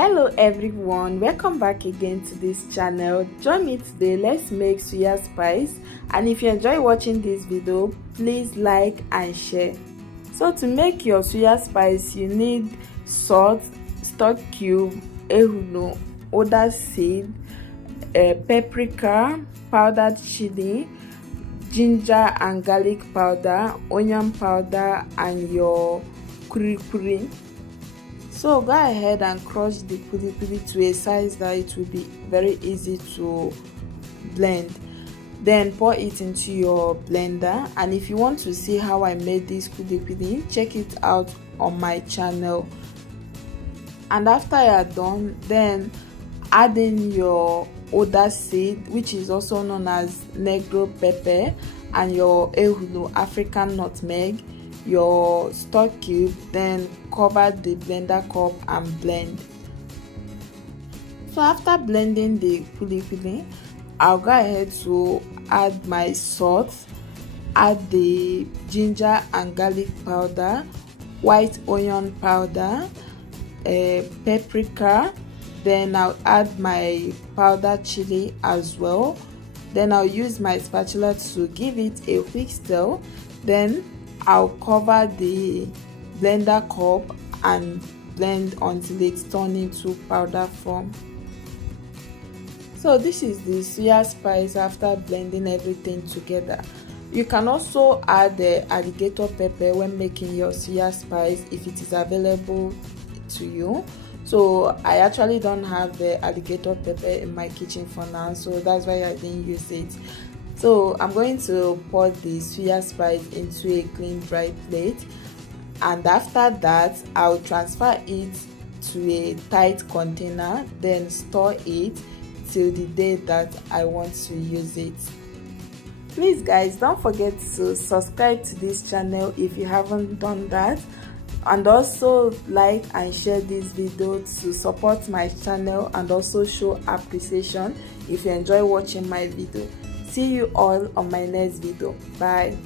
Hello everyone, welcome back again to this channel. Join me today, let's make suya spice, and if you enjoy watching this video, please like and share. So to make your suya spice, you need salt, stock cube, ehunu, oda seed, paprika, powdered chili, ginger and garlic powder, onion powder, and your kuri. So go ahead and crush the puli to a size that it will be very easy to blend. Then pour it into your blender, and if you want to see how I made this puli, check it out on my channel. And after you are done, then add in your oda seed, which is also known as negro pepper, and your ehulu, African nutmeg, your stock cube. Then cover the blender cup and blend. So after blending the puli, I'll go ahead to add my salt, add the ginger and garlic powder, white onion powder, paprika. Then I'll add my powdered chili as well. Then I'll use my spatula to give it a quick stir. Then I'll cover the blender cup and blend until it's turned into powder form. So this is the suya spice after blending everything together. You can also add the alligator pepper when making your suya spice if it is available to you. So I actually don't have the alligator pepper in my kitchen for now, so that's why I didn't use it. So I'm going to pour the suya spice into a clean dry plate, and after that I'll transfer it to a tight container, then store it till the day that I want to use it. Please guys, don't forget to subscribe to this channel if you haven't done that, and also like and share this video to support my channel and also show appreciation if you enjoy watching my video. See you all on my next video. Bye.